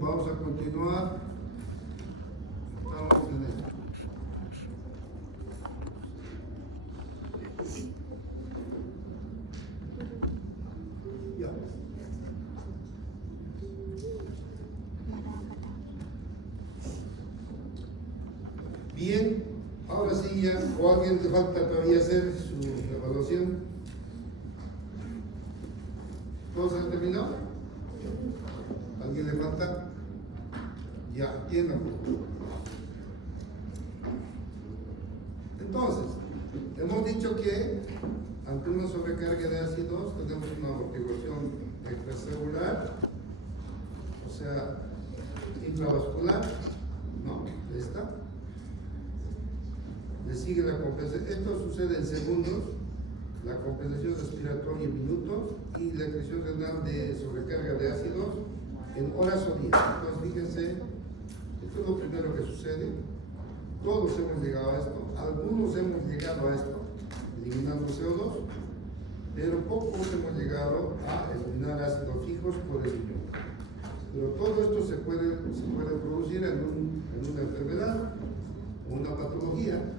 vamos a continuar. Estamos en esto. Ya. Bien, ahora sí ya, o a alguien le falta todavía hacer su evaluación. ¿Todos han terminado? ¿Alguien le falta? Ya, atiendan. Entonces, hemos dicho que ante una sobrecarga de ácidos tenemos una amortiguación extracelular, o sea, intravascular, no, esta. Le sigue la compensación, esto sucede en segundos, la compensación respiratoria en minutos y la excreción renal de sobrecarga de ácidos en horas o días. Entonces fíjense, esto es lo primero que sucede. Todos hemos llegado a esto, algunos hemos llegado a esto, eliminando CO2, pero pocos hemos llegado a eliminar ácidos fijos por el riñón. Pero todo esto se puede producir en una enfermedad o una patología,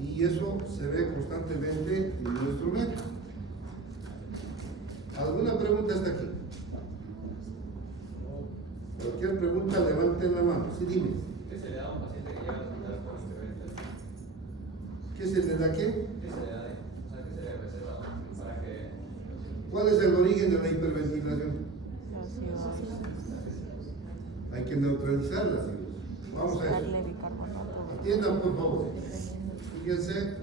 y eso se ve constantemente en nuestro medio. ¿Alguna pregunta hasta aquí? Cualquier pregunta, levanten la mano. Sí, dime. ¿Qué se le da a un paciente que llega al hospital por hiperventilación? ¿Qué se le da qué? ¿Qué se le da? O sea, ¿qué se le reserva para que...? ¿Cuál es el origen de la hiperventilación? Hay que neutralizarla. Vamos a eso. Atiendan, por favor. Fíjense,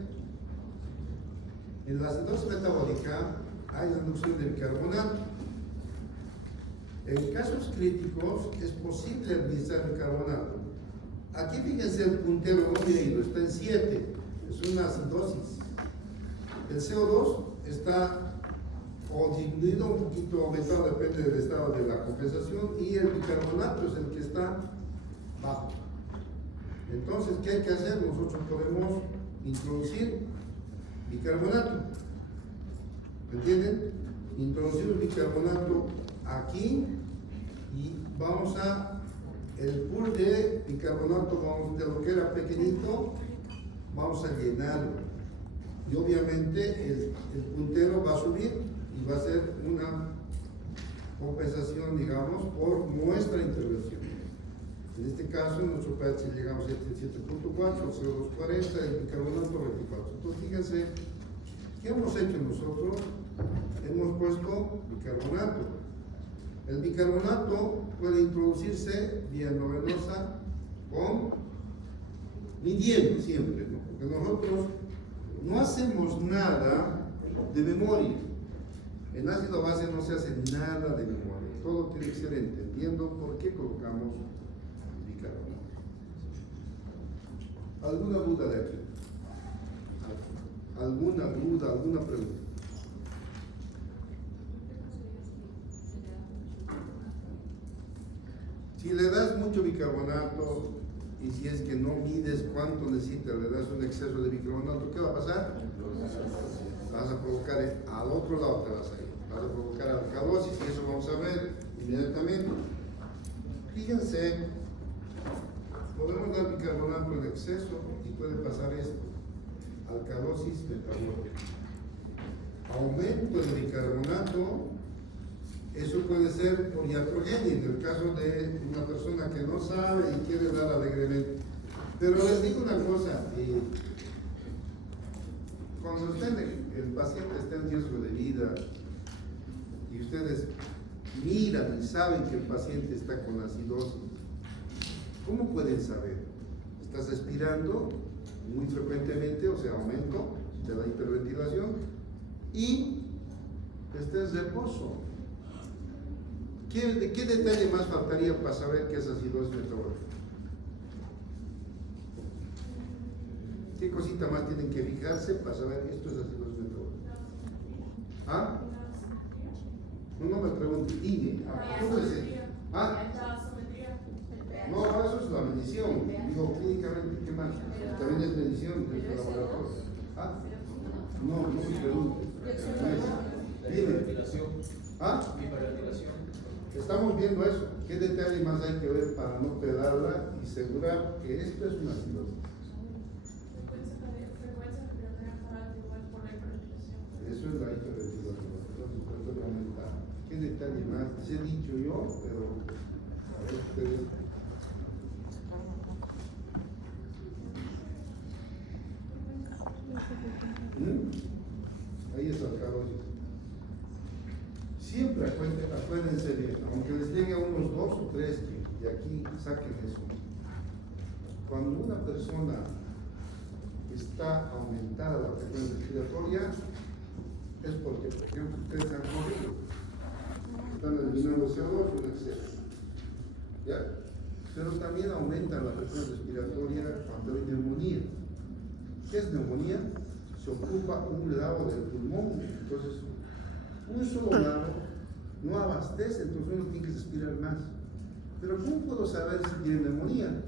en la acidosis metabólica hay reducción de bicarbonato. En casos críticos es posible administrar bicarbonato. Aquí fíjense el puntero, no leído, está en 7, es una acidosis. El CO2 está o disminuido, un poquito aumentado, depende del estado de la compensación, y el bicarbonato es el que está bajo. Entonces, ¿qué hay que hacer? Nosotros podemos introducir bicarbonato. ¿Entienden? Introducir el bicarbonato aquí y vamos a el pool de bicarbonato, vamos, de lo que era pequeñito, vamos a llenarlo. Y obviamente el puntero va a subir y va a ser una compensación, digamos, por nuestra intervención. En este caso, en nuestro pH llegamos a 7.4, CO2 40, el bicarbonato 24. Entonces, fíjense, ¿qué hemos hecho nosotros? Hemos puesto bicarbonato. El bicarbonato puede introducirse vía endovenosa con midiendo siempre, ¿no? Porque nosotros no hacemos nada de memoria. En ácido base no se hace nada de memoria. Todo tiene que ser entendiendo por qué colocamos bicarbonato. ¿Alguna duda de aquí? ¿Alguna duda, alguna pregunta? Si le das mucho bicarbonato y si es que no mides cuánto necesitas, le das un exceso de bicarbonato, ¿qué va a pasar? Vas a provocar al otro lado, te vas a ir. Vas a provocar alcalosis y eso vamos a ver inmediatamente. Fíjense, podemos dar bicarbonato en exceso y puede pasar esto: alcalosis metabólica, aumento del bicarbonato. Eso puede ser por iatrogenia, en el caso de una persona que no sabe y quiere dar alegremente. Pero les digo una cosa, cuando el paciente está en riesgo de vida y ustedes miran y saben que el paciente está con acidosis, ¿cómo pueden saber? Estás expirando muy frecuentemente, o sea, aumento de la hiperventilación, y está en reposo. ¿Qué detalle más faltaría para saber que es acidosis metabólica? ¿Qué cosita más tienen que fijarse para saber que esto es acidosis metabólica? ¿Ah? No me pregunte, dime. ¿Cómo es? ¿Ah? No, eso es la medición. Digo, clínicamente, ¿qué más? También es medición desde el laboratorio. ¿Ah? No me pregunte. Dime. ¿Ah? Hiperventilación. Estamos viendo eso. ¿Qué detalle más hay que ver para no pelarla y asegurar que esto es una acidosis? Eso es la hiperventilación. Entonces, puede aumentar. ¿Qué detalle más? Les he dicho yo, pero a ver ustedes. Ahí es alcalosis. Siempre acuérdense bien, aunque les llegue a unos 2 o 3 que de aquí saquen eso. Cuando una persona está aumentada la frecuencia respiratoria, es porque, por ejemplo, ustedes han corrido, están eliminando CO2 en exceso. ¿Ya? Pero también aumenta la frecuencia respiratoria cuando hay neumonía. ¿Qué es neumonía? Se ocupa un lado del pulmón, entonces un solo lado no abastece, entonces uno tiene que respirar más. Pero ¿cómo puedo saber si tiene neumonía?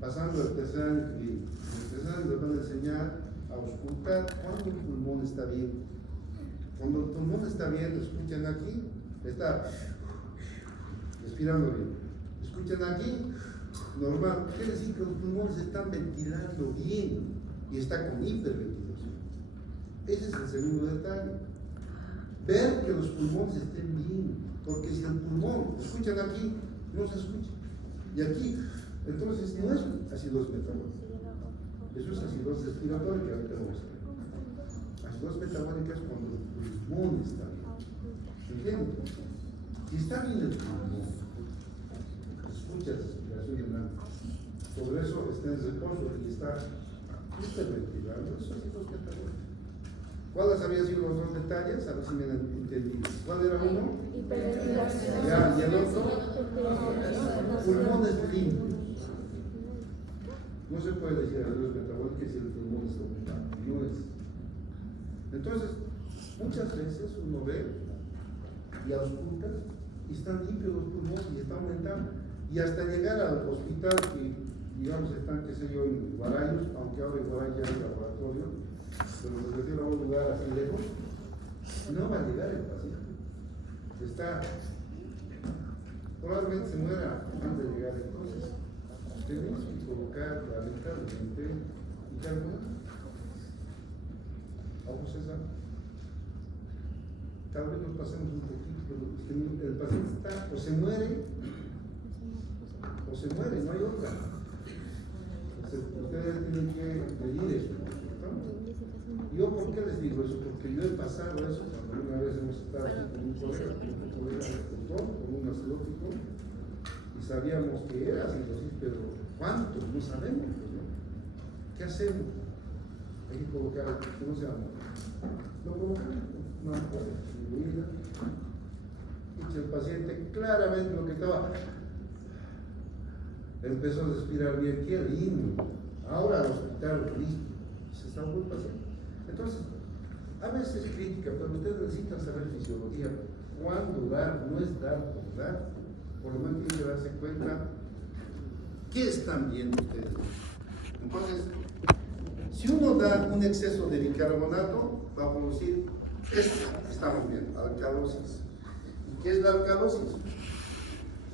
Pasando el tercer año clínico. En el tercer año les van a enseñar a auscultar cuando el pulmón está bien. Cuando el pulmón está bien, escuchan aquí, está respirando bien. Escuchan aquí, normal. Quiere decir que los pulmones están ventilando bien y está con hiperventilación. Ese es el segundo detalle. Ver que los pulmones estén bien, porque si el pulmón, escuchan aquí, no se escucha. Y aquí, entonces no es acidosis metabólica. Eso es acidosis respiratoria, que ahorita vamos a ver. Acidosis metabólica es cuando el pulmón está bien. ¿Entienden? Si está bien el pulmón, escucha la respiración de nada. Sobre eso está en reposo y está hiperventilando. Eso es acidosis metabólica. ¿Cuáles habían sido los 2 detalles? A ver si me han entendido. ¿Cuál era uno? Hiperventilación. Ya, y el otro, pulmones limpios. No se puede decir acidosis metabólica si el pulmón está ocupado. No es. Entonces, muchas veces uno ve y ausculta y están limpios los pulmones y está aumentando. Y hasta llegar al hospital que, digamos, están, qué sé yo, en Guarayos, aunque ahora en Guarayos ya hay laboratorio, pero me refiero a un lugar así lejos, no va a llegar el paciente. Está, probablemente se muera antes de llegar. Entonces, tenemos que colocar lamentablemente bicarbonato. Ojo, César. Tal vez nos pasemos un poquito, pero el paciente está, o se muere, no hay otra. Ustedes tienen que medir eso. ¿Yo por qué les digo eso? Porque yo he pasado eso cuando una vez hemos estado aquí con un colega doctor, con un acidótico, y sabíamos que era acidosis, pero ¿cuánto? No sabemos, ¿no? ¿Qué hacemos? Hay que colocar, ¿cómo se llama? Lo colocamos, una ampolla diluida, y el paciente claramente lo que estaba, empezó a respirar bien, qué lindo, ahora al hospital, listo, se está muy paciente. Entonces, a veces es crítica, pero ustedes necesitan saber fisiología. Cuándo dar, no es dar por dar. Por lo menos tienen que darse cuenta qué están viendo ustedes. Entonces, si uno da un exceso de bicarbonato, va a producir esto que estamos viendo, alcalosis. ¿Y qué es la alcalosis?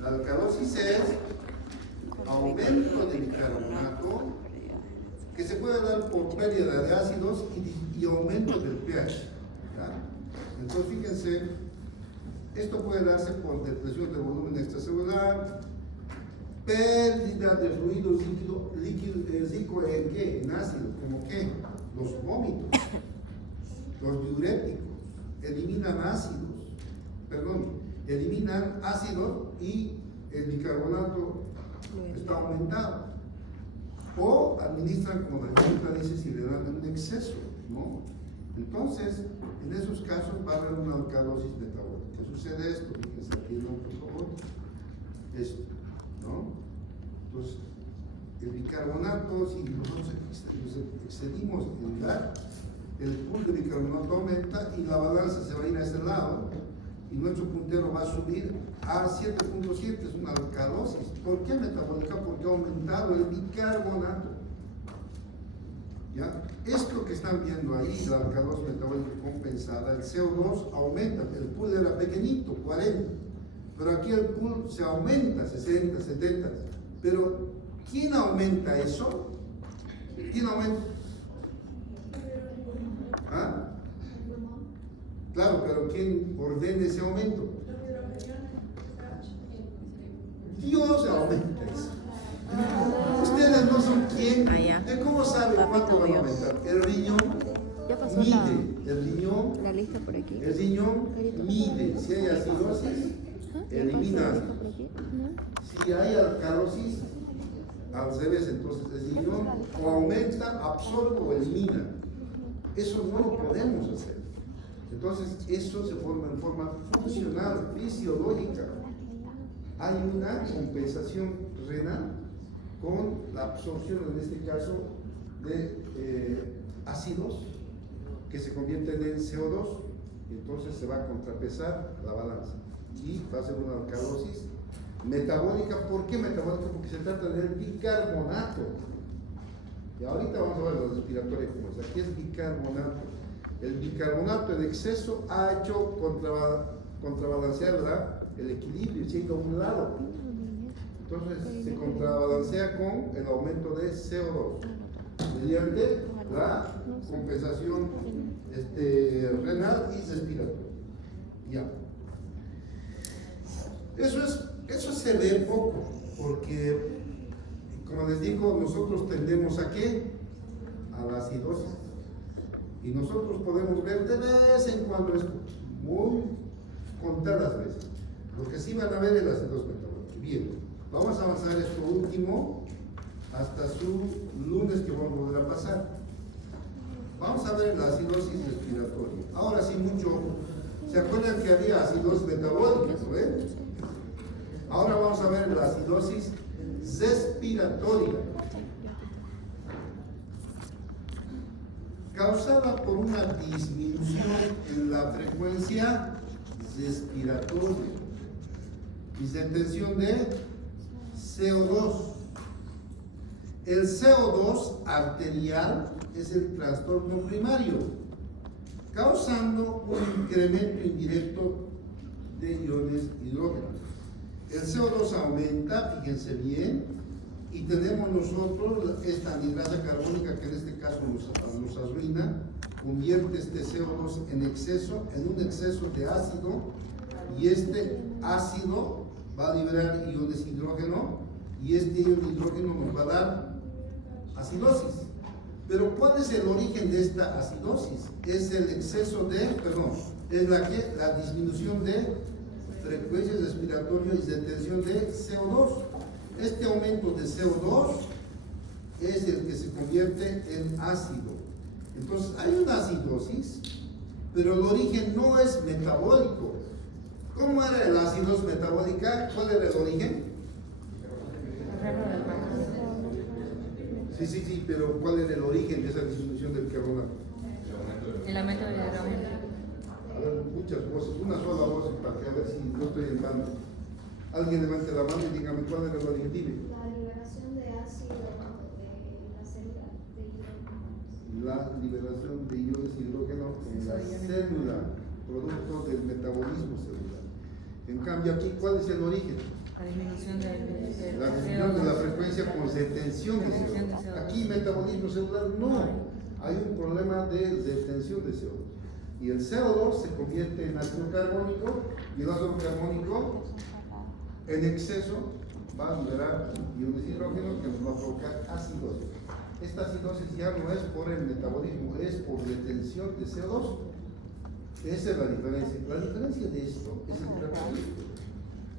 La alcalosis es aumento de bicarbonato que se puede dar por pérdida de ácidos y aumento del pH. ¿Ya? Entonces, fíjense, esto puede darse por depresión del volumen extracelular, pérdida de fluido líquido rico en qué? En ácido, como qué? Los vómitos, los diuréticos, eliminan ácidos y el bicarbonato está aumentado. O administran, como la junta dice, si le dan un exceso, ¿no? Entonces, en esos casos va a haber una alcalosis metabólica. ¿Qué sucede esto? Fíjense aquí, ¿no? Por favor. Esto, ¿no? Entonces, el bicarbonato, si nosotros excedimos en dar, el pool de bicarbonato aumenta y la balanza se va a ir a ese lado y nuestro puntero va a subir a 7.7, es una alcalosis. ¿Por qué metabólica? Porque ha aumentado el bicarbonato. ¿Ya? Esto que están viendo ahí, la alcalosis metabólica compensada, el CO2 aumenta, el pool era pequeñito, 40, pero aquí el pool se aumenta, 60, 70. Pero, ¿quién aumenta eso? ¿Quién aumenta? ¿Ah? Claro, pero ¿quién ordena ese aumento? Dios aumenta eso. Ustedes no son quién. ¿Cómo saben cuánto van a aumentar? El riñón mide. El riñón, la lista por aquí. el riñón mide. Si hay acidosis, elimina. Si hay alcalosis, al revés, entonces el riñón o aumenta, absorbe o elimina. Eso no lo podemos hacer. Entonces, eso se forma en forma funcional, fisiológica. Hay una compensación renal con la absorción, en este caso, de ácidos que se convierten en CO2, entonces se va a contrapesar la balanza y va a ser una alcalosis metabólica. ¿Por qué metabólica? Porque se trata del bicarbonato. Y ahorita vamos a ver la respiratoria como es. Aquí es bicarbonato. El bicarbonato en exceso ha hecho contrabalancear el equilibrio, se ha ido a un lado. Entonces se contrabalancea con el aumento de CO2 mediante la compensación renal y respiratoria. Ya. Eso se ve poco, porque, como les digo, nosotros tendemos a ¿qué? A la acidosis. Y nosotros podemos ver de vez en cuando esto, muy contadas veces. Lo que sí van a ver es la acidosis metabólica. Bien, vamos a avanzar esto último hasta su lunes que vamos a volver a pasar. Vamos a ver la acidosis respiratoria. Ahora sí, ¿se acuerdan que había acidosis metabólica? ¿No ven? Ahora vamos a ver la acidosis respiratoria, causada por una disminución en la frecuencia respiratoria y detención de CO2. El CO2 arterial es el trastorno primario, causando un incremento indirecto de iones hidrógeno. El CO2 aumenta, fíjense bien, y tenemos nosotros esta anhidrasa carbónica que en este caso nos arruina, convierte este CO2 en un exceso de ácido, y este ácido va a liberar iones hidrógeno, y este ion hidrógeno nos va a dar acidosis. Pero ¿cuál es el origen de esta acidosis? Es el exceso es la disminución de frecuencia respiratoria y detención de CO2. Este aumento de CO2 es el que se convierte en ácido. Entonces hay una acidosis, pero el origen no es metabólico. ¿Cómo era la acidosis metabólica? ¿Cuál era el origen? Sí, pero ¿cuál era el origen de esa disminución del carbonato? El aumento del hidrógeno. A ver, muchas voces, una sola voz para que a ver si no estoy en mano. Alguien levante la mano y dígame cuál era el origen. Dime. La liberación de ácido de la célula de hidrógeno. La liberación de iones hidrógeno en la célula, producto del metabolismo celular. En cambio aquí, ¿cuál es el origen? La disminución de La disminución de la frecuencia con detención de CO2. Aquí metabolismo celular no, hay un problema de detención de CO2. Y el CO2 se convierte en ácido carbónico, y el ácido carbónico en exceso va a liberar iones hidrógeno que nos va a provocar acidosis. Esta acidosis ya no es por el metabolismo, es por detención de CO2. Esa es la diferencia. La diferencia de esto es el tratamiento.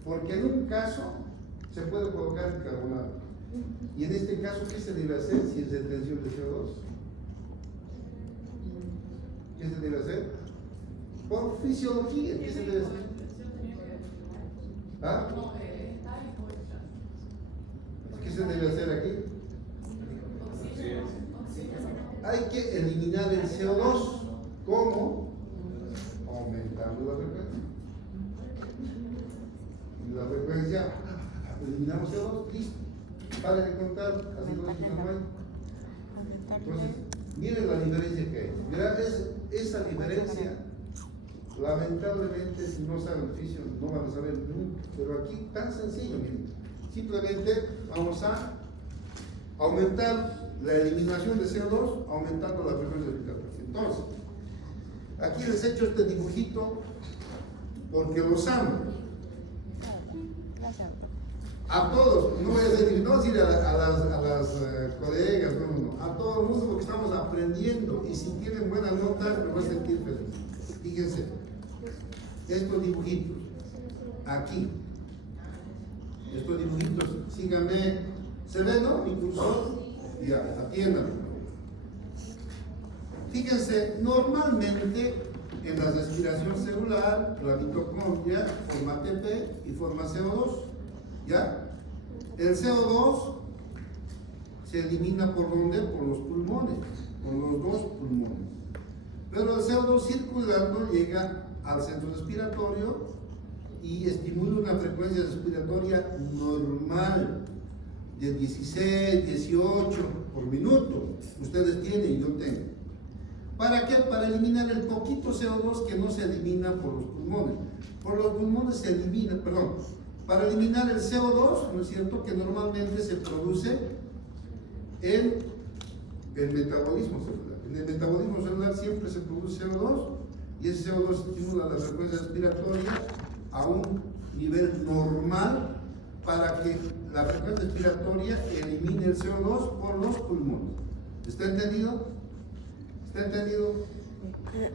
Porque en un caso se puede provocar el carbonato. Y en este caso, ¿qué se debe hacer si es detención de CO2? ¿Qué se debe hacer? Por fisiología, ¿qué se debe hacer? ¿Ah? ¿Qué se debe hacer aquí? Hay que eliminar el CO2. ¿Cómo? Aumentando la frecuencia. La frecuencia, eliminamos CO2, listo. Para de contar, así lo dije normal. Entonces, miren la diferencia que hay. Mira, esa diferencia Lamentablemente, si no saben oficio, no van a saber nunca. Pero aquí, tan sencillo, miren. Simplemente vamos a aumentar la eliminación de CO2, aumentando la frecuencia respiratoria. Entonces, aquí les he hecho este dibujito porque los amo. A todos, no voy a decir, no decir a las colegas, no, a todo el mundo porque estamos aprendiendo y si tienen buenas notas me voy a sentir feliz. Fíjense, estos dibujitos, aquí, estos dibujitos, síganme, ¿se ve, no? Mi cursor, ya, atiéndanme. Fíjense, normalmente en la respiración celular, la mitocondria forma ATP y forma CO2. ¿Ya? El CO2 se elimina por ¿dónde? Por los pulmones, por los dos pulmones. Pero el CO2 circulando llega al centro respiratorio y estimula una frecuencia respiratoria normal de 16, 18 por minuto. Ustedes tienen, yo tengo. ¿Para qué? Para eliminar el poquito CO2 que no se elimina por los pulmones. Por los pulmones se elimina, perdón. Para eliminar el CO2, ¿no es cierto?, que normalmente se produce en el metabolismo celular. En el metabolismo celular siempre se produce CO2 y ese CO2 estimula la frecuencia respiratoria a un nivel normal para que la frecuencia respiratoria elimine el CO2 por los pulmones. ¿Está entendido? ¿Está entendido?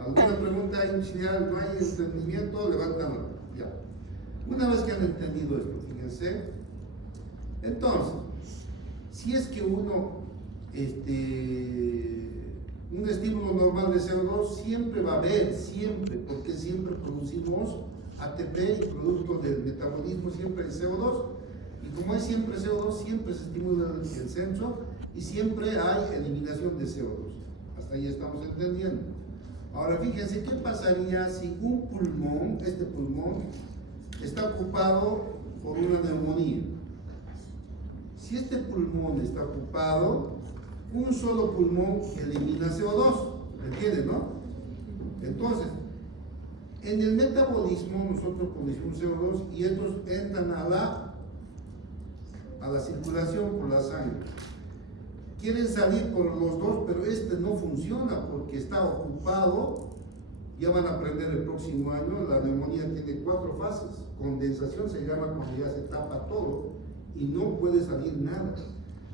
¿Alguna pregunta inicial? ¿No hay entendimiento? Levanta la mano. Ya. Una vez que han entendido esto, fíjense, entonces, si es que un estímulo normal de CO2 siempre va a haber, siempre, porque siempre producimos ATP y producto del metabolismo siempre hay CO2, y como hay siempre CO2, siempre se estimula el centro y siempre hay eliminación de CO2. Hasta ahí estamos entendiendo. Ahora fíjense, ¿qué pasaría si un pulmón, este pulmón, está ocupado por una neumonía? Si este pulmón está ocupado, un solo pulmón elimina CO2, ¿entienden, no? Entonces, en el metabolismo nosotros producimos CO2 y estos entran a la circulación por la sangre. Quieren salir por los dos, pero este no funciona porque está ocupado. Ya van a aprender el próximo año, la neumonía tiene 4 fases. Condensación se llama cuando ya se tapa todo y no puede salir nada.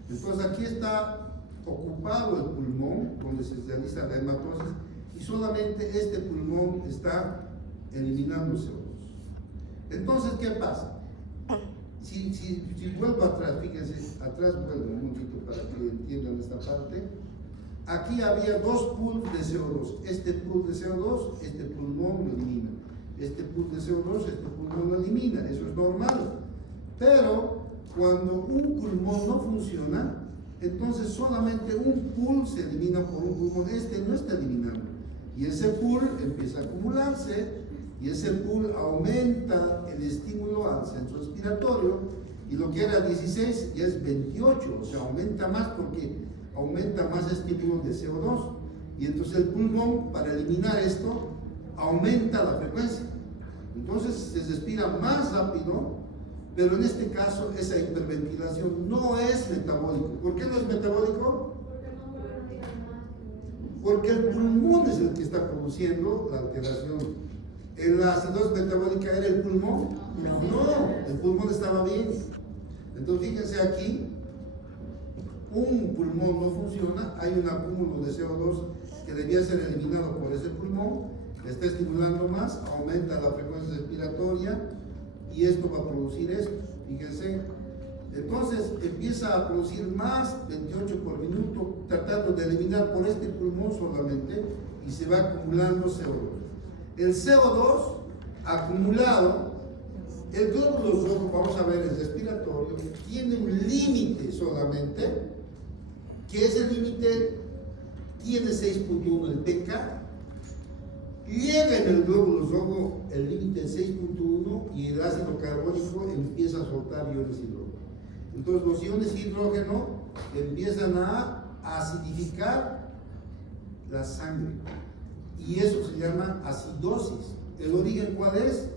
Entonces aquí está ocupado el pulmón, donde se realiza la hematosis, y solamente este pulmón está eliminando CO2. Entonces, ¿qué pasa? Si vuelvo atrás, fíjense, atrás vuelvo un poquito para que entiendan esta parte. Aquí había 2 pools de CO2. Este pool de CO2, este pulmón lo elimina. Este pool de CO2, este pulmón lo elimina. Eso es normal. Pero cuando un pulmón no funciona, entonces solamente un pool se elimina por un pulmón. Este no está eliminando. Y ese pool empieza a acumularse y ese pool aumenta el estímulo al centro respiratorio y lo que era 16 ya es 28, o sea, aumenta más porque aumenta más estímulo de CO2 y entonces el pulmón, para eliminar esto, aumenta la frecuencia. Entonces se respira más rápido, pero en este caso esa hiperventilación no es metabólico. ¿Por qué no es metabólico? Porque el pulmón es el que está produciendo la alteración. ¿En la acidosis metabólica era el pulmón? No, el pulmón estaba bien. Entonces fíjense aquí, un pulmón no funciona, hay un acúmulo de CO2 que debía ser eliminado por ese pulmón, está estimulando más, aumenta la frecuencia respiratoria y esto va a producir esto, fíjense. Entonces empieza a producir más 28 por minuto, tratando de eliminar por este pulmón solamente y se va acumulando CO2. El CO2 acumulado, el glóbulo rojo, vamos a ver el respiratorio, tiene un límite solamente, que ese límite tiene 6.1 el pK, llega en el glóbulo rojo el límite en 6.1 y el ácido carbónico empieza a soltar iones hidrógeno. Entonces los iones hidrógeno empiezan a acidificar la sangre y eso se llama acidosis. ¿El origen cuál es?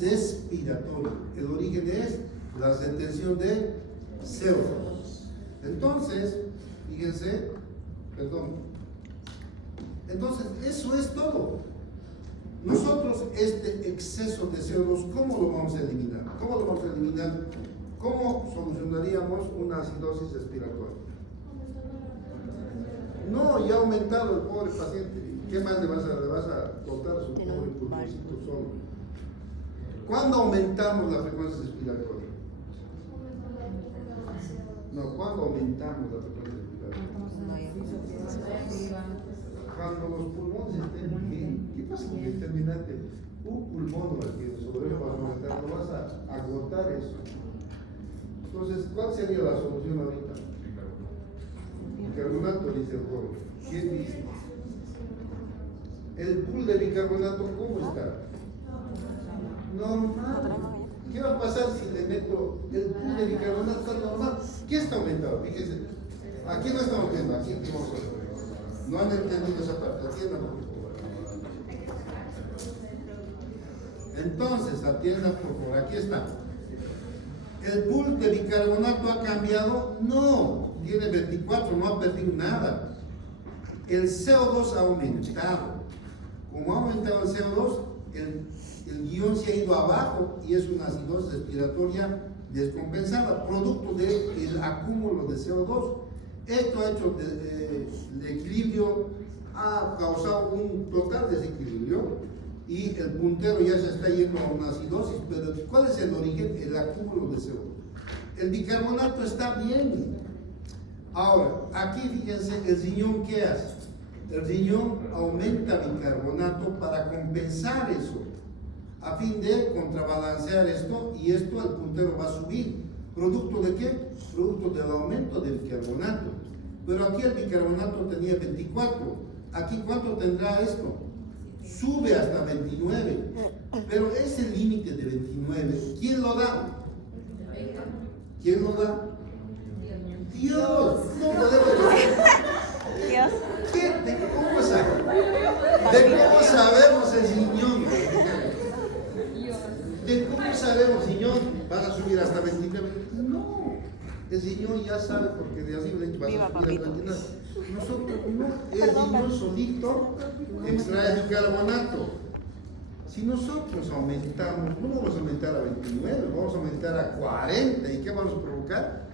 Respiratorio. El origen es la retención de CO2. Entonces, fíjense, entonces eso es todo. Nosotros este exceso de CO2, ¿cómo lo vamos a eliminar? ¿Cómo lo vamos a eliminar? ¿Cómo solucionaríamos una acidosis respiratoria? No, ya ha aumentado el pobre paciente. ¿Qué más le vas a cortar a su pobre pulmoncito solo? ¿Cuándo aumentamos la frecuencia respiratoria? No, ¿cuándo aumentamos la frecuencia respiratoria? Cuando los pulmones estén bien. ¿Qué pasa con el terminante? Un pulmón no tiene, sobre eso vas a aumentar, no vas a agotar eso. Entonces, ¿cuál sería la solución ahorita? Bicarbonato, dice el joven. ¿Quién dice? El pool de bicarbonato, ¿cómo está? Normal. ¿Qué va a pasar si le meto el pool de bicarbonato? Está normal. ¿Qué está aumentado? Fíjense. Aquí no estamos viendo, aquí vamos a ver. No han entendido esa parte, atiendan por favor. Entonces, atiendan por favor, aquí está. ¿El pool de bicarbonato ha cambiado? No, tiene 24, no ha perdido nada. El CO2 ha aumentado. Como ha aumentado el CO2, el guión se ha ido abajo y es una acidosis respiratoria descompensada, producto del acúmulo de CO2. Esto ha hecho el equilibrio, ha causado un total desequilibrio y el puntero ya se está yendo a una acidosis. Pero ¿cuál es el origen? El acúmulo de CO2. El bicarbonato está bien. Ahora, aquí fíjense, el riñón, ¿qué hace? El riñón aumenta bicarbonato para compensar eso, a fin de contrabalancear esto, y esto al puntero va a subir. ¿Producto de qué? Producto del aumento del bicarbonato. Pero aquí el bicarbonato tenía 24. ¿Aquí cuánto tendrá esto? Sube hasta 29. Pero ese límite de 29, ¿quién lo da? ¿Quién lo da? Dios. No podemos decir. ¿Cómo sabemos el riñón? ¿De cómo sabemos, riñón? ¿Van a subir hasta 29? No, el riñón ya sabe porque de así le vas a subir a 29. Nosotros no, el riñón solito extrae bicarbonato. Si nosotros aumentamos, no vamos a aumentar a 29, vamos a aumentar a 40. ¿Y qué vamos a provocar?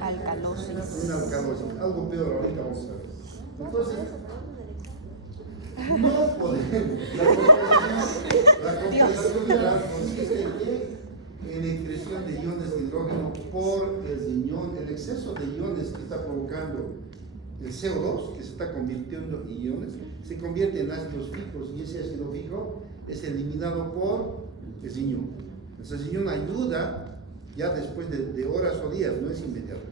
Alcalosis. Una alcalosis, algo peor, ahorita vamos a ver. Entonces, no podemos. La compensación consiste en excreción de iones de hidrógeno por el riñón. El exceso de iones que está provocando el CO2, que se está convirtiendo en iones, se convierte en ácidos fijos, y ese ácido fijo es eliminado por el riñón. El riñón ayuda ya después de horas o días, no es inmediato.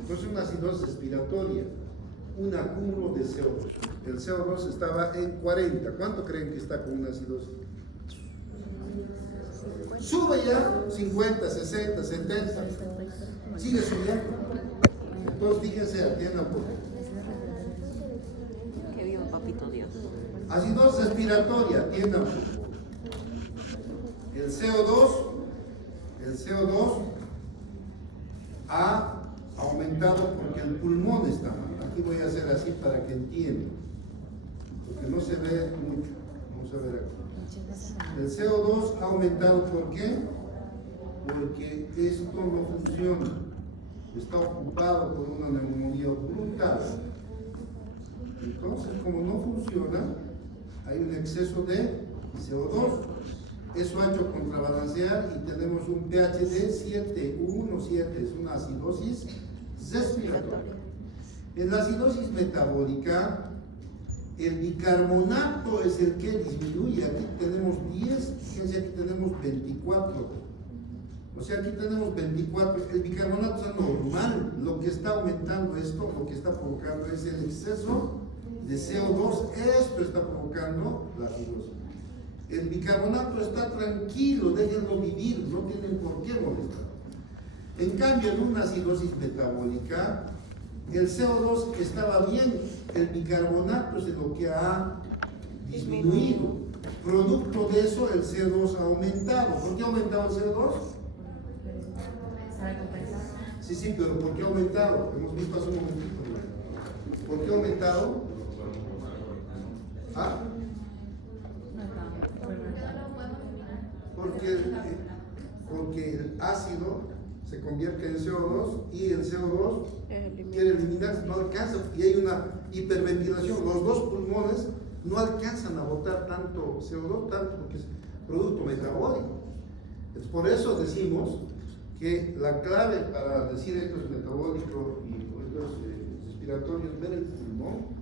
Entonces, una acidosis respiratoria, un acúmulo de CO2. El CO2 estaba en 40. ¿Cuánto creen que está con una acidosis? Sube ya 50, 60, 70. Sigue subiendo. Entonces, fíjense, atiendan por favor. Qué bien, papito Dios. Acidosis respiratoria, atiendan por favor. El CO2 ha aumentado porque el pulmón está mal. Aquí voy a hacer así para que entiendan, porque no se ve mucho. Vamos a ver aquí. El CO2 ha aumentado, ¿por qué? Porque esto no funciona. Está ocupado por una neumonía brutal. Entonces, como no funciona, hay un exceso de CO2. Eso ha hecho contrabalancear y tenemos un pH de 7,17. Es una acidosis respiratoria. En la acidosis metabólica, el bicarbonato es el que disminuye. Aquí tenemos 10, fíjense, aquí tenemos 24. O sea, aquí tenemos 24. El bicarbonato es normal. Lo que está aumentando esto, lo que está provocando es el exceso de CO2. Esto está provocando la acidosis. El bicarbonato está tranquilo, déjenlo vivir, no tienen por qué molestar. En cambio, en una acidosis metabólica, el CO2 estaba bien, el bicarbonato es lo que ha disminuido, Producto de eso, el CO2 ha aumentado. ¿Por qué ha aumentado el CO2? Para compensar. Sí, sí, pero ¿por qué ha aumentado? Hemos visto hace un momentito, ¿no? ¿Por qué ha aumentado? ¿Ah? No está. Bueno, Porque el ácido se convierte en CO2 y el CO2 quiere eliminarse, no alcanza y hay una hiperventilación. Los dos pulmones no alcanzan a botar tanto CO2, tanto porque es producto metabólico. Entonces, por eso decimos que la clave para decir esto es metabólico y esto es respiratorio es ver el pulmón.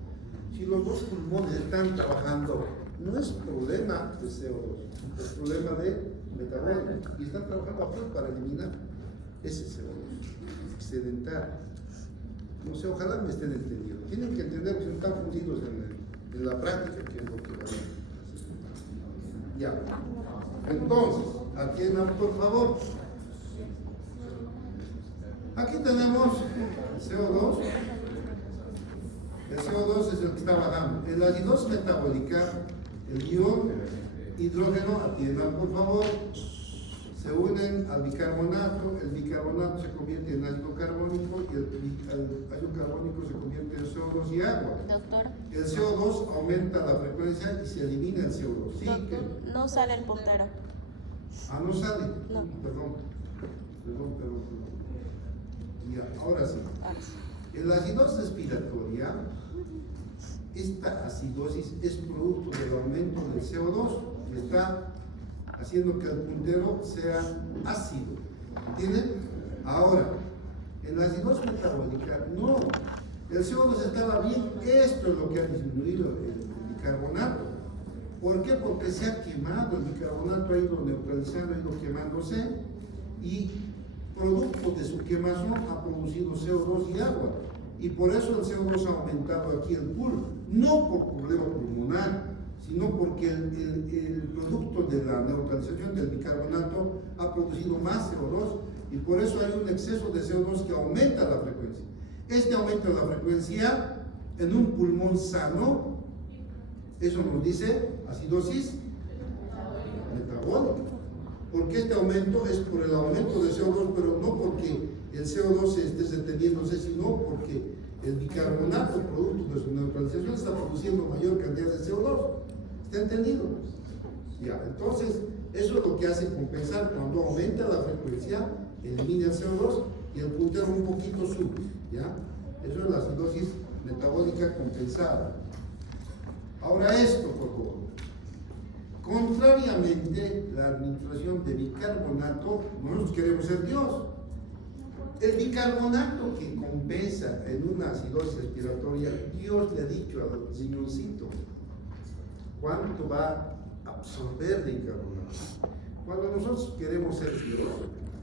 Si los dos pulmones están trabajando, no es problema de CO2, es problema de metabólico y están trabajando a full para eliminar ese CO2 excedentario. No sé, ojalá me estén entendiendo. Tienen que entender que no están fundidos en la práctica, que es lo que van a hacer. Ya. Entonces, atiendan por favor. Aquí tenemos el CO2. El CO2 es el que está bajando. En la acidosis metabólica, el ion hidrógeno, atiendan por favor, se unen al bicarbonato, el bicarbonato se convierte en ácido carbónico y el ácido carbónico se convierte en CO2 y agua. Doctor, El CO2 aumenta la frecuencia y se elimina el CO2. ¿Sí? doctor, no sale el puntero. Ah, no sale. No. Perdón. Ya, ahora sí. Ahora sí. En la acidosis respiratoria, esta acidosis es producto del aumento del CO2 que está haciendo que el puntero sea ácido. ¿Entienden? Ahora, en la acidosis metabólica, no. El CO2 estaba bien, esto es lo que ha disminuido el bicarbonato. ¿Por qué? Porque se ha quemado, el bicarbonato ha ido neutralizando, ha ido quemándose y producto de su quemazón ha producido CO2 y agua. Y por eso el CO2 ha aumentado aquí el pool, no por problema pulmonar, sino porque el producto de la neutralización del bicarbonato ha producido más CO2 y por eso hay un exceso de CO2 que aumenta la frecuencia. Este aumento de la frecuencia en un pulmón sano, eso nos dice acidosis metabólica. Porque este aumento es por el aumento de CO2, pero no porque el CO2 se esté deteniéndose, sino porque el bicarbonato, producto de su neutralización, está produciendo mayor cantidad de CO2. ¿Está entendido? Ya, entonces, eso es lo que hace compensar cuando aumenta la frecuencia, elimina el CO2 y el puntero un poquito sube. ¿Ya? Eso es la acidosis metabólica compensada. Ahora esto, por favor. Contrariamente, la administración de bicarbonato, nosotros queremos ser Dios. El bicarbonato que compensa en una acidosis respiratoria, Dios le ha dicho al riñoncito cuánto va a absorber de bicarbonato. Cuando nosotros queremos ser Dios,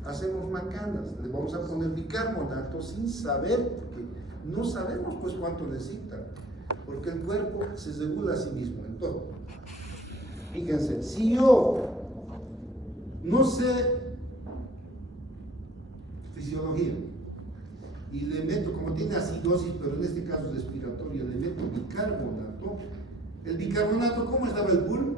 hacemos macanas, le vamos a poner bicarbonato sin saber, porque no sabemos pues cuánto necesita, porque el cuerpo se regula a sí mismo en todo. Fíjense, si yo no sé fisiología y le meto, como tiene acidosis, pero en este caso respiratoria, le meto bicarbonato, el bicarbonato, ¿cómo estaba el pool?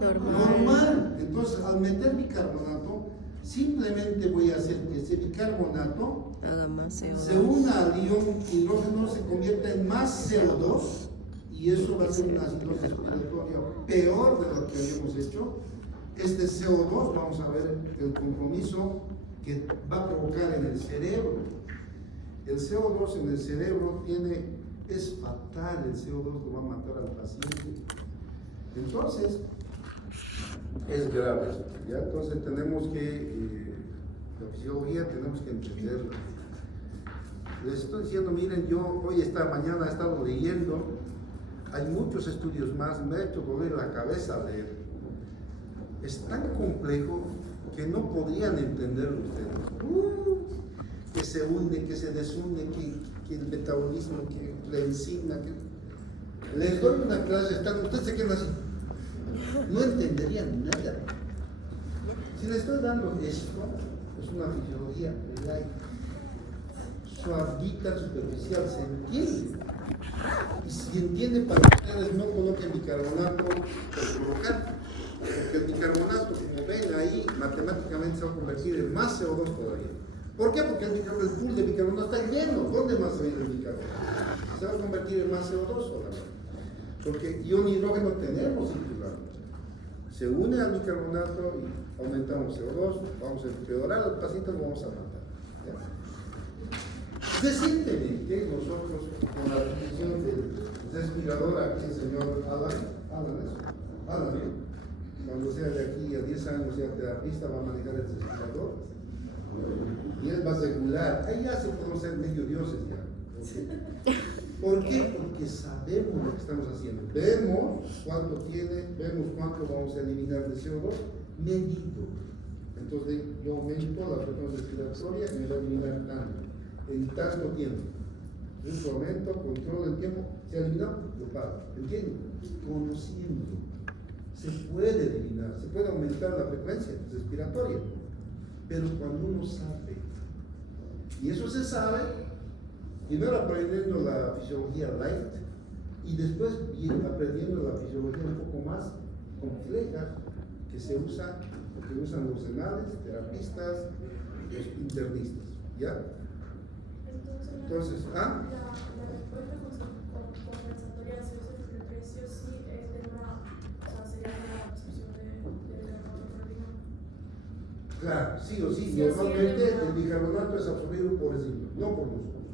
Normal. Entonces, al meter bicarbonato, simplemente voy a hacer que ese bicarbonato Haga más CO2. se una al ion hidrógeno, se convierta en más CO2 y eso va a ser una acidosis respiratoria peor de lo que habíamos hecho. Este CO2, vamos a ver el compromiso que va a provocar en el cerebro. El CO2 en el cerebro es fatal, el CO2 lo va a matar al paciente. Entonces, es grave esto, ¿ya? Entonces tenemos que, la fisiología tenemos que entenderla. Les estoy diciendo, miren, yo hoy esta mañana he estado leyendo, hay muchos estudios más, me ha hecho doler la cabeza leer. Es tan complejo que no podrían entenderlo ustedes. Que se hunde, que se desunde, que el metabolismo, que la enzima, que... Les doy una clase, ustedes se quedan así. No entenderían nada. Si les estoy dando esto, es una fisiología light, suavita, superficial, se entiende. Y si entienden, para que ustedes no coloquen bicarbonato por colocar, porque el bicarbonato, como ven ahí, matemáticamente se va a convertir en más CO2 todavía. ¿Por qué? Porque el pool de bicarbonato está lleno. ¿Dónde más va a ir el bicarbonato? Se va a convertir en más CO2 solamente. Porque ion hidrógeno tenemos circulando. Se une al bicarbonato y aumentamos CO2, vamos a empeorar al paciente, lo vamos a matar. ¿Ya? Decídeme que nosotros, con la definición del respirador, aquí el señor Alan, cuando sea de aquí a 10 años, sea terapista, va a manejar el respirador y él va a regular. Ahí ya se podemos ser medio dioses ya. ¿Por qué? Porque sabemos lo que estamos haciendo. Vemos cuánto tiene, vemos cuánto vamos a eliminar de CO2, medito. Entonces yo aumento la frecuencia respiratoria y me va a eliminar tanto, en tanto tiempo. Un aumento, control del tiempo, se ha eliminado, lo paro. ¿Entienden? Conociendo. Se puede eliminar, se puede aumentar la frecuencia respiratoria, pero cuando uno sabe, y eso se sabe, primero aprendiendo la fisiología light y después aprendiendo la fisiología un poco más compleja que se usa, que usan los renales, terapistas, los internistas, ¿ya? Entonces, la respuesta compensatoria de los precios sí es de una, o sea, sería de la absorción de bicarbonato. claro, sí o sí, normalmente el bicarbonato es absorbido por el zinc, no por nosotros.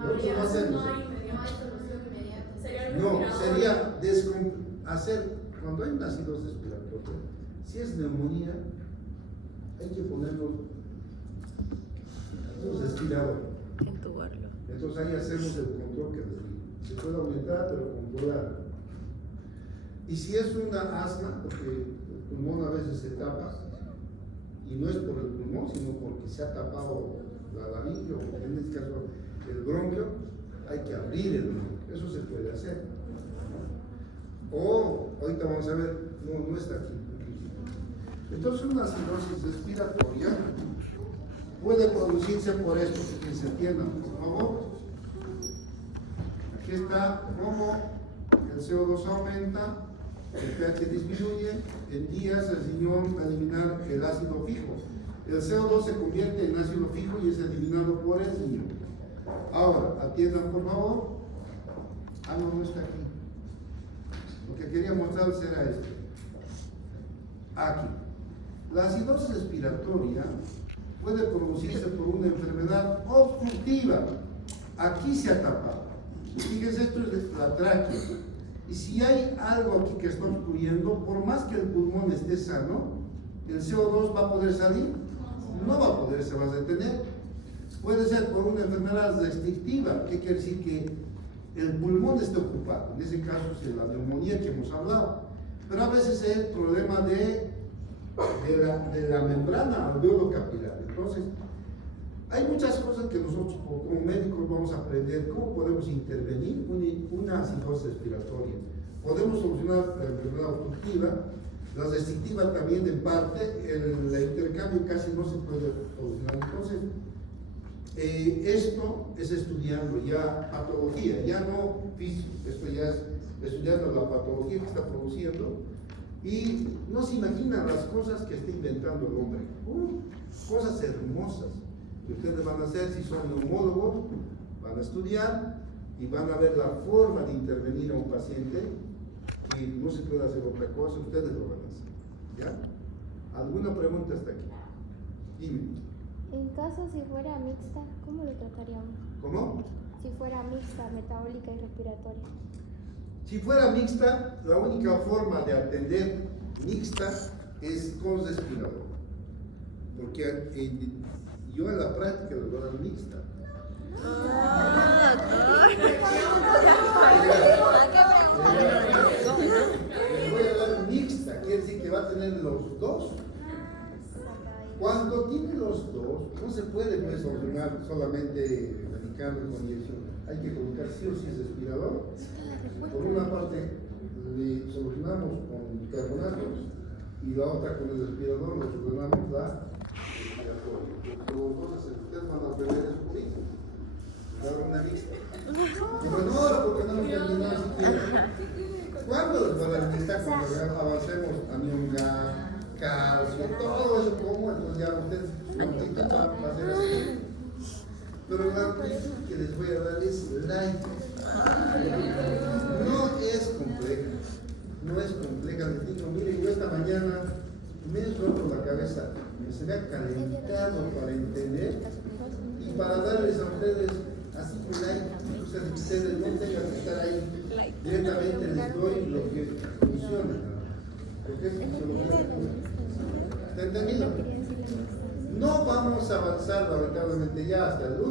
No hay solución inmediata. Sería el No, respirador. sería hacer, cuando hay una acidosis respiratoria, si es neumonía, hay que ponerlo un respirador. Entubarlo. Entonces ahí hacemos el control que les digo. Se puede aumentar, pero controlar. Y si es una asma, porque el pulmón a veces se tapa, y no es por el pulmón, sino porque se ha tapado la laringe, o en este caso el bronquio, hay que abrir el bronquio. Eso se puede hacer. O, ahorita vamos a ver, no está aquí. Entonces una acidosis respiratoria puede producirse por esto, que se entiendan, por favor. Aquí está cómo el CO2 aumenta, el pH disminuye, en días el riñón va a eliminar el ácido fijo. El CO2 se convierte en ácido fijo y es eliminado por el riñón. Ahora, atiendan por favor. No está aquí. Lo que quería mostrarles era esto. Aquí. La acidosis respiratoria puede producirse por una enfermedad obstructiva. Aquí se ha tapado. Fíjense, esto es la tráquea. Y si hay algo aquí que está obstruyendo, por más que el pulmón esté sano, ¿el CO2 va a poder salir? No va a poder, se va a detener. Puede ser por una enfermedad restrictiva, que quiere decir que el pulmón esté ocupado. En ese caso es la neumonía que hemos hablado. Pero a veces es el problema de la membrana alveolo capilar. Entonces, hay muchas cosas que nosotros como médicos vamos a aprender cómo podemos intervenir una acidosis respiratoria. Podemos solucionar la enfermedad obstructiva, la restrictiva también en parte, el intercambio casi no se puede solucionar. Entonces, esto es estudiando ya patología, ya no físico, esto ya es estudiando la patología que está produciendo y no se imaginan las cosas que está inventando el hombre. Cosas hermosas que ustedes van a hacer si son neumólogos, van a estudiar y van a ver la forma de intervenir a un paciente y no se puede hacer otra cosa, ustedes lo van a hacer. ¿Ya? ¿Alguna pregunta hasta aquí? Dime. En caso si fuera mixta, ¿cómo lo trataríamos? ¿Cómo? Si fuera mixta, metabólica y respiratoria. Si fuera mixta, la única forma de atender mixta es con respirador. Porque yo en la práctica les voy a dar mixta. Les voy a dar mixta, quiere decir que va a tener los dos. Cuando tiene los dos, no se puede pues solucionar solamente medicando con inyección. Hay que colocar sí o sí respirador. Por una parte le solucionamos con bicarbonatos y la otra con el respirador le solucionamos la respiratoria. Los dos ustedes van a aprender eso, ¿sí? dar una lista. Y bueno, ahora porque no hemos terminado siquiera. ¿Cuándo para la lista? Cuando ya avancemos a Nyonga, calcio, todo eso como, entonces ya ustedes prontito va a ser así. Pero la actitud que les voy a dar es light. No es compleja. No es compleja. Les digo, miren, yo esta mañana me he roto la cabeza. Se me ha calentado para entender y para darles a ustedes así que light. Ustedes no tengan que estar ahí. Directamente les doy lo que funciona. Lo que es fisiología. ¿Está entendido? No vamos a avanzar lamentablemente ya hasta el lunes.